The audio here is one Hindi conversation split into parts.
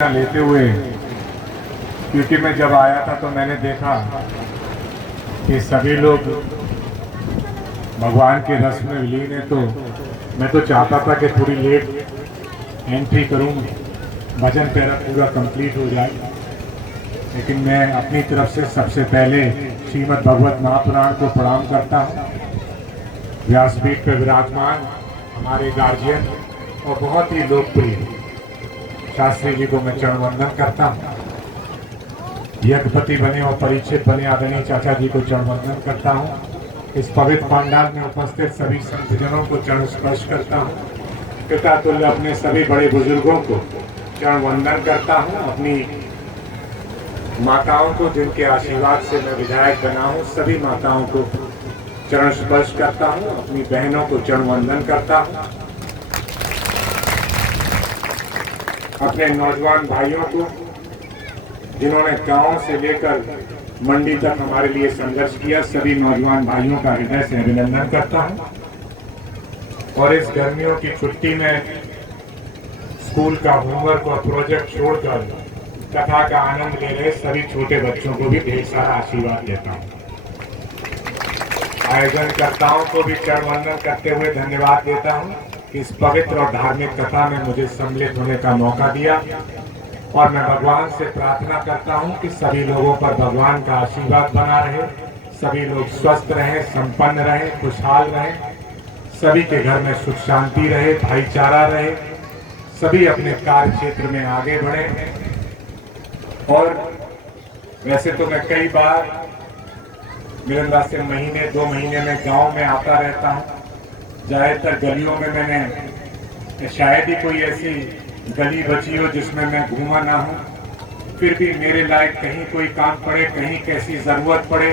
लेते हुए, क्योंकि मैं जब आया था तो मैंने देखा कि सभी लोग भगवान के रस में विलीन है, तो मैं तो चाहता था कि थोड़ी लेट एंट्री करूं, भजन मेरा पूरा कंप्लीट हो जाए। लेकिन मैं अपनी तरफ से सबसे पहले श्रीमद् भगवत महापुराण को प्रणाम करता हूं। व्यासपीठ पर विराजमान हमारे गार्जियन और बहुत ही लोकप्रिय शास्त्री जी को मैं चरण वंदन करता हूँ। यज्ञपति बने और परिचित बने आदरणीय चाचा जी को चरण वंदन करता हूँ। इस पवित्र पंडाल में उपस्थित सभी संतजनों को चरण स्पर्श करता हूँ। पिता तुल्य अपने सभी बड़े बुजुर्गों को चरण वंदन करता हूँ। अपनी माताओं को, जिनके आशीर्वाद से मैं विधायक बना हूँ, सभी माताओं को चरण स्पर्श करता हूँ। अपनी बहनों को चरण वंदन करता हूँ। अपने नौजवान भाइयों को, जिन्होंने गांव से लेकर मंडी तक हमारे लिए संघर्ष किया, सभी नौजवान भाइयों का हृदय से अभिनंदन करता हूं। और इस गर्मियों की छुट्टी में स्कूल का होमवर्क और प्रोजेक्ट छोड़कर कथा का आनंद ले रहे सभी छोटे बच्चों को भी ढेर सारा आशीर्वाद देता हूं। आयोजनकर्ताओं को भी चरण वंदन करते हुए धन्यवाद देता हूं कि इस पवित्र और धार्मिक कथा में मुझे सम्मिलित होने का मौका दिया। और मैं भगवान से प्रार्थना करता हूं कि सभी लोगों पर भगवान का आशीर्वाद बना रहे, सभी लोग स्वस्थ रहें, संपन्न रहें, खुशहाल रहें, सभी के घर में सुख शांति रहे, भाईचारा रहे, सभी अपने कार्य क्षेत्र में आगे बढ़े। और वैसे तो मैं कई बार मिलनदा से महीने 2 महीने में गांव में आता रहता हूं। ज़्यादातर गलियों में मैंने शायद ही कोई ऐसी गली बची हो जिसमें मैं घूमा ना हूं। फिर भी मेरे लायक कहीं कोई काम पड़े, कहीं कैसी ज़रूरत पड़े।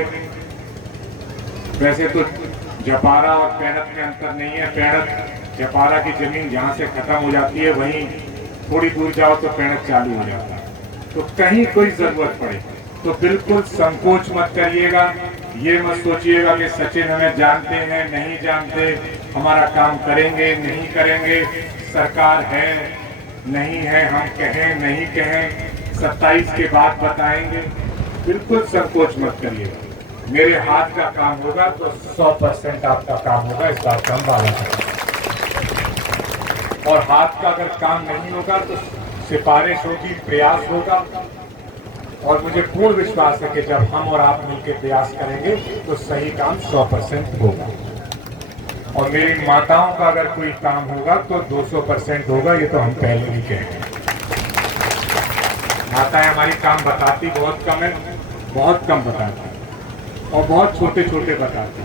वैसे तो जपारा और पैड़त में अंतर नहीं है। पैड़त जपारा की ज़मीन जहां से ख़त्म हो जाती है, वहीं थोड़ी दूर जाओ तो पैड़त चालू हो जाता है। तो कहीं कोई ज़रूरत पड़े तो बिल्कुल संकोच मत करिएगा। ये मत सोचिएगा कि सचिन हमें जानते हैं, नहीं जानते, हमारा काम करेंगे, नहीं करेंगे, सरकार है, नहीं है, हम कहें, नहीं कहें, 27 के बाद बताएंगे। बिल्कुल संकोच मत करिएगा। मेरे हाथ का काम होगा तो 100% आपका काम होगा, इस बात का हम वादा करेंगे। और हाथ का अगर काम नहीं होगा तो सिफारिश होगी, प्रयास होगा। और मुझे पूर्ण विश्वास है कि जब हम और आप मिलकर प्रयास करेंगे तो सही काम 100% होगा। और मेरी माताओं का अगर कोई काम होगा तो 200% होगा, ये तो हम पहले ही कहेंगे। माताएं हमारी काम बताती बहुत कम है, बहुत कम बताती और बहुत छोटे छोटे बताती।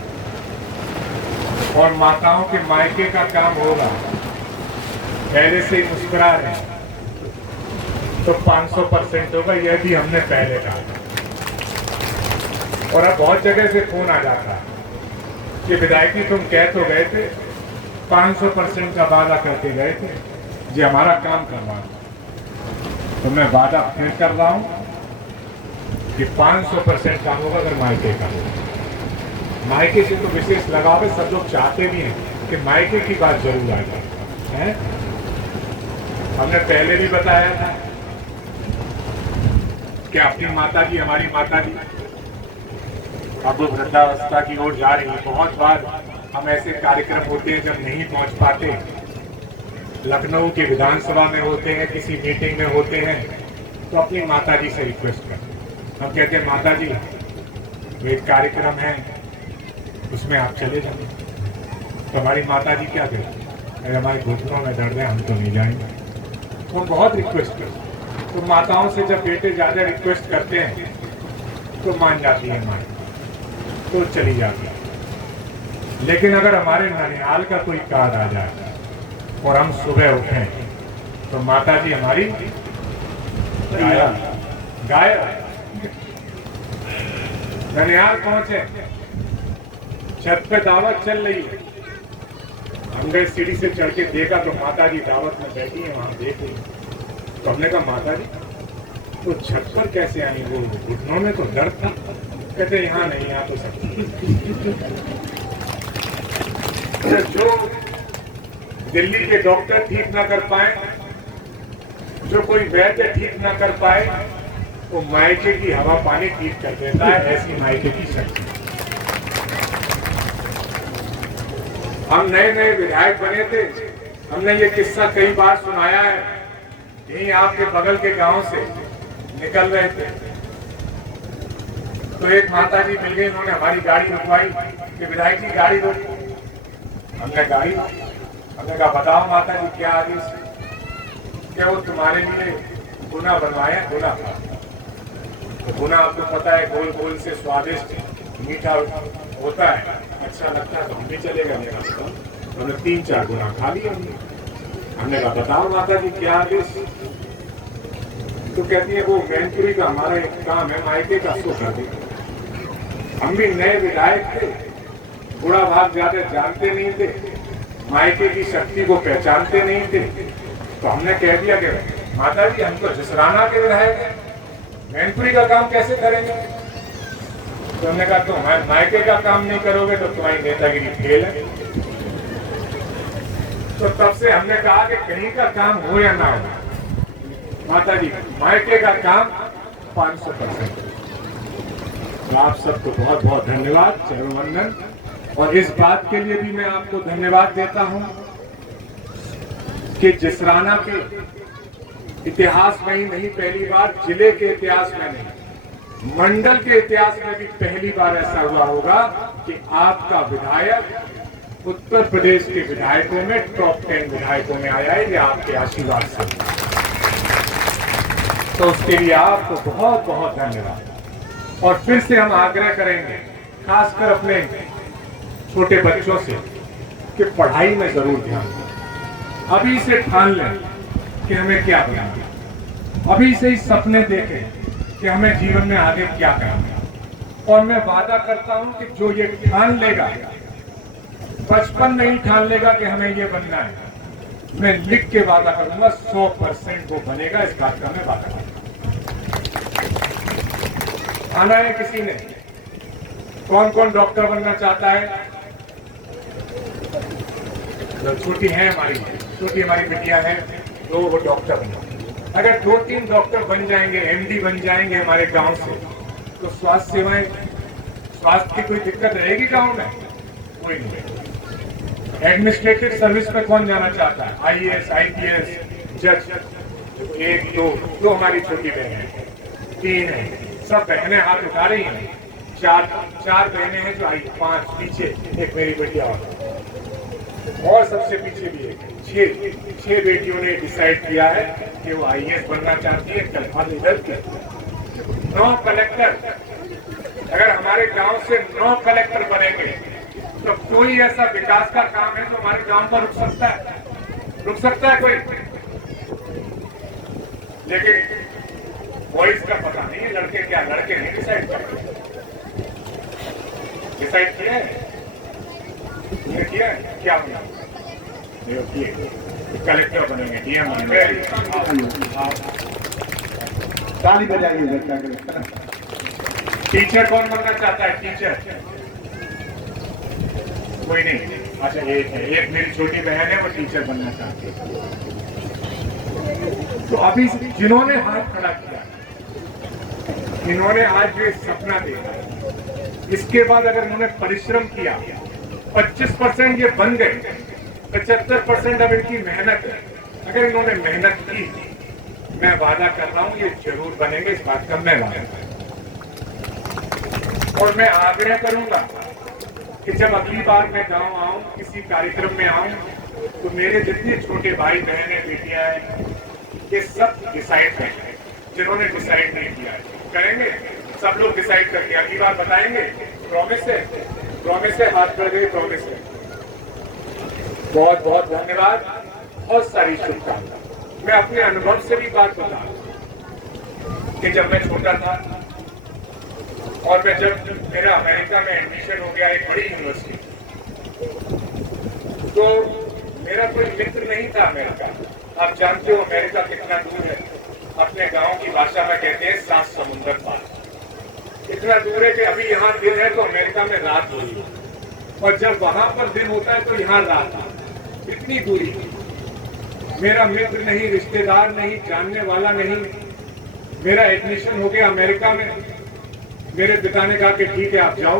और माताओं के मायके का काम होगा, पहले से ही मुस्कुरा रहे हैं तो 500% होगा, यह भी हमने पहले कहा। और अब बहुत जगह से फोन आ जाता है कि विधायक जी तुम कह तो गए थे, 500% का वादा करके गए थे जी, हमारा काम करवाना। तो मैं वादा फिर कर रहा हूं कि 500% काम होगा अगर मायके का होगा। मायके से तो विशेष लगाव है, सब लोग चाहते भी हैं कि मायके की बात जरूर आ जाए। हमने पहले भी बताया था कि अपनी माता जी, हमारी माता जी अब वो वृद्धावस्था की ओर जा रही है। बहुत बार हम ऐसे कार्यक्रम होते हैं जब नहीं पहुंच पाते, लखनऊ के विधानसभा में होते हैं, किसी मीटिंग में होते हैं, तो अपनी माता जी से रिक्वेस्ट करते हैं। हम कहते हैं माता जी वो एक कार्यक्रम है, उसमें आप चले जाएं। तो हमारी माता जी क्या कहती है, अरे हमारे घुटनों में दर्द है, हम तो नहीं जाएंगे। वो बहुत रिक्वेस्ट करते हैं। तो माताओं से जब बेटे ज़्यादा रिक्वेस्ट करते हैं तो मान जाती है माँ, तो चली जाती है। लेकिन अगर हमारे ननिहाल का कोई कार्ड आ जाए और हम सुबह उठें तो माता जी हमारी गायब। ननिहाल पहुंचे, छत पे दावत चल रही है, हम गए सीढ़ी से चढ़ के देखा तो माता जी दावत में बैठी है, वहां देख रही। तो हमने कहा माता जी तो छत पर कैसे आई, वो घुटनों में तो दर्द था। कहते यहाँ नहीं, यहाँ तो सब। जो दिल्ली के डॉक्टर ठीक ना कर पाए, जो कोई वैद्य ठीक न कर पाए वो मायके की हवा पानी ठीक कर देता है, ऐसी मायके की शक्ति। हम नए नए विधायक बने थे, हमने ये किस्सा कई बार सुनाया है। यहीं आपके बगल के गांव से निकल रहे थे तो एक माता जी मिल गई, उन्होंने हमारी गाड़ी रुकवाई कि विधायक जी गाड़ी रोको। हमने कहा बताओ माता जी क्या आदेश है? क्या वो तुम्हारे लिए गुना बनवाए, गुना खा। तो गुना आपको पता है गोल गोल से स्वादिष्ट मीठा होता है, अच्छा लगता है, तो हम भी चलेगा मेरा। हमने 3-4 गुना खा लिया। हमने कहा बताओ माता जी क्या आदेश? तो कहती है वो मैनपुरी का हमारा एक काम है, मायके का सो कर दे। हम भी नए विधायक थे, बुरा भाग ज्यादा जानते नहीं थे, मायके की शक्ति को पहचानते नहीं थे, तो हमने कह दिया कि माता जी हम तो जसराना के विधायक हैं, मैनपुरी का काम कैसे करेंगे? तो हमने कहा तुम मायके का काम नहीं करोगे तो तुम्हारी नेतागिरी फेल है। तो तब से हमने कहा कि कहीं का काम हो या ना हो, माता जी मायके का काम 500%। तो आप सबको बहुत बहुत धन्यवाद, चरण वंदन। और इस बात के लिए भी मैं आपको धन्यवाद देता हूं कि जसराना के इतिहास में ही नहीं, पहली बार जिले के इतिहास में नहीं, मंडल के इतिहास में भी पहली बार ऐसा हुआ होगा कि आपका विधायक उत्तर प्रदेश के विधायकों में टॉप 10 विधायकों में आया है। ये आपके आशीर्वाद से, तो उसके लिए आपको बहुत बहुत धन्यवाद। और फिर से हम आग्रह करेंगे, खासकर अपने छोटे बच्चों से, कि पढ़ाई में जरूर ध्यान दें। अभी से ठान लें कि हमें क्या करना, अभी से ही सपने देखें कि हमें जीवन में आगे क्या करना। और मैं वादा करता हूं कि जो ये ठान लेगा, बचपन में ही ठान लेगा कि हमें ये बनना है, मैं लिख के वादा करूंगा 100% वो बनेगा। इस बात का मैं वादा करूंगा। आना है किसी ने? कौन कौन डॉक्टर बनना चाहता है? छोटी है हमारी बिटिया है, तो वो डॉक्टर बना। अगर 2-3 डॉक्टर बन जाएंगे, एमडी बन जाएंगे हमारे गांव से, तो स्वास्थ्य सेवाएं, स्वास्थ्य की कोई दिक्कत रहेगी गांव में? कोई नहीं। एडमिनिस्ट्रेटिव सर्विस में कौन जाना चाहता है? आईएएस, आईपीएस, जज। 1, 2 हमारी छोटी बहन है, 3 है, सब बहनें हाथ उठा रही हैं। 4 बहनें हैं जो आई, 5 पीछे, एक मेरी बेटिया और सबसे पीछे भी है। 6 बेटियों ने डिसाइड किया है कि वो आईएएस बनना चाहती है। कल इधर के 9 कलेक्टर, अगर हमारे गांव से 9 कलेक्टर बनेंगे तो कोई ऐसा विकास का काम है जो हमारे गांव पर रुक सकता है? रुक सकता है कोई? लेकिन बॉयज का पता नहीं है, लड़के क्या, लड़के नहीं डिसाइड करते। डिसाइड किया है, तुमने किया है क्या होना? कलेक्टर बनेंगे, डीएम बनेंगे। ताली बजाइए बच्चा कलेक्टर। टीचर कौन बनना चाहता है? टीचर कोई नहीं। अच्छा एक मेरी छोटी बहन है, वो टीचर बनना चाहती है। तो अभी जिन्होंने हाथ खड़ा किया, इन्होंने आज जो सपना देखा, इसके बाद अगर इन्होंने परिश्रम किया, 25% ये बन गए, 75% अब इनकी मेहनत है। अगर इन्होंने मेहनत की, मैं वादा कर रहा हूं ये जरूर बनेंगे। इस बात का मैं वादा कर रहा हूं। और मैं आग्रह करूंगा कि जब अगली बार मैं गांव आऊं, किसी कार्यक्रम में आऊं, तो मेरे जितने छोटे भाई बहन है, बेटियां हैं, ये सब डिसाइड करेंगे। जिन्होंने डिसाइड नहीं किया है करेंगे, सब लोग डिसाइड करके अगली बार बताएंगे। प्रॉमिस है, हाथ बढ़ गए, प्रॉमिस है। बहुत बहुत धन्यवाद, बहुत सारी शुभकामनाएं। मैं अपने अनुभव से भी बात बता कि जब मैं छोटा था और मैं जब मेरा अमेरिका में एडमिशन हो गया एक बड़ी यूनिवर्सिटी, तो मेरा कोई मित्र नहीं था अमेरिका। आप जानते हो अमेरिका कितना दूर है, अपने गांव की भाषा में कहते हैं 7 समुंदर पार। इतना दूर है कि अभी यहाँ दिन है तो अमेरिका में रात होती है, और जब वहां पर दिन होता है तो यहाँ रात है। इतनी दूरी। मेरा मित्र नहीं, रिश्तेदार नहीं, जानने वाला नहीं। मेरा एडमिशन हो गया अमेरिका में। मेरे पिता ने कहा कि ठीक है आप जाओ,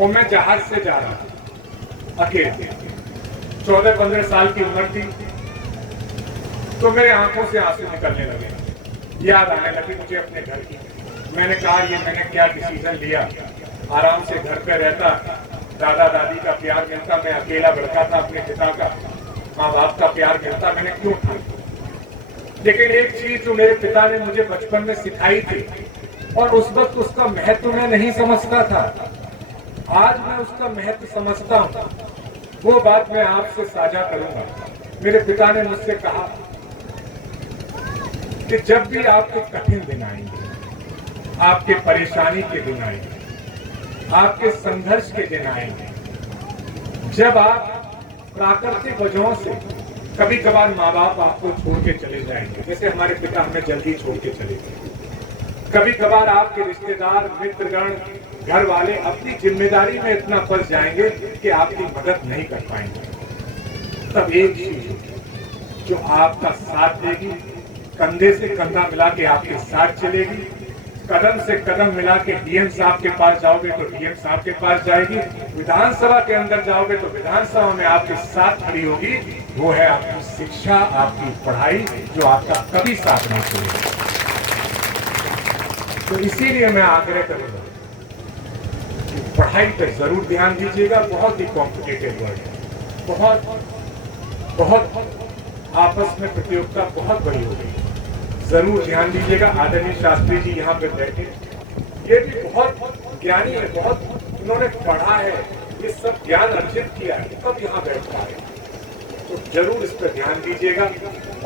और मैं जहाज से जा रहा था अकेले। 14-15 साल की उम्र थी, तो मेरे आंखों से आंसू निकलने लगे। याद आने लगी मुझे अपने घर की। मैंने कहा ये मैंने क्या डिसीजन लिया। आराम से घर पे रहता, दादा दादी का प्यार मिलता, मैं अकेला लड़का था, अपने पिता का, माँ बाप का प्यार मिलता, मैंने क्यों था। लेकिन एक चीज जो मेरे पिता ने मुझे बचपन में सिखाई थी, और उस वक्त उसका महत्व मैं नहीं समझता था, आज मैं उसका महत्व समझता हूँ। वो बात मैं आपसे साझा करूंगा। मेरे पिता ने मुझसे कहा कि जब भी आपके कठिन दिन आएंगे, आपके परेशानी के दिन आएंगे, आपके संघर्ष के दिन आएंगे, जब आप प्राकृतिक वजहों से कभी कभार माँ बाप आपको छोड़ के चले जाएंगे, जैसे हमारे पिता हमें जल्दी छोड़ के चले गए, कभी कभार आपके रिश्तेदार, मित्रगण, घर वाले अपनी जिम्मेदारी में इतना फंस जाएंगे कि आपकी मदद नहीं कर पाएंगे, तब एक चीज जो आपका साथ देगी, कंधे से कंधा मिला के आपके साथ चलेगी, कदम से कदम मिला के डीएम साहब के पास जाओगे तो डीएम साहब के पास जाएगी, विधानसभा के अंदर जाओगे तो विधानसभा में आपके साथ खड़ी होगी, वो है आपकी शिक्षा, आपकी पढ़ाई, जो आपका कभी साथ नहीं छोड़ेगी। तो इसीलिए मैं आग्रह करूंगा कि पढ़ाई पर जरूर ध्यान दीजिएगा। बहुत ही कॉम्पिटिटिव वर्ल्ड है, बहुत आपस में प्रतियोगिता बहुत बड़ी हो गई है, जरूर ध्यान दीजिएगा। आदरणीय शास्त्री जी यहाँ पे बैठे, ये भी बहुत ज्ञानी है, बहुत उन्होंने पढ़ा है, ये सब ज्ञान अर्जित किया है, तब यहाँ बैठ पा रहे हैं। तो जरूर इस पर ध्यान दीजिएगा,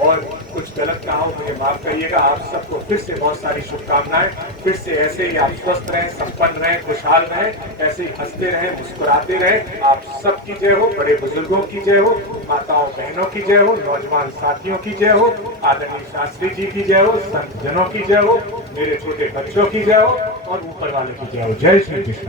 और कुछ गलत कहा हो मुझे माफ करिएगा। आप सबको फिर से बहुत सारी शुभकामनाएं। फिर से ऐसे ही आप स्वस्थ रहें, संपन्न रहें, खुशहाल रहें, ऐसे ही हंसते रहें, मुस्कुराते रहें। आप सबकी जय हो, बड़े बुजुर्गों की जय हो, माताओं बहनों की जय हो, नौजवान साथियों की जय हो, आदरणीय शास्त्री जी की जय हो, संत जनों की जय हो, मेरे छोटे बच्चों की जय हो, और ऊपर वाले की जय हो। जय श्री कृष्ण।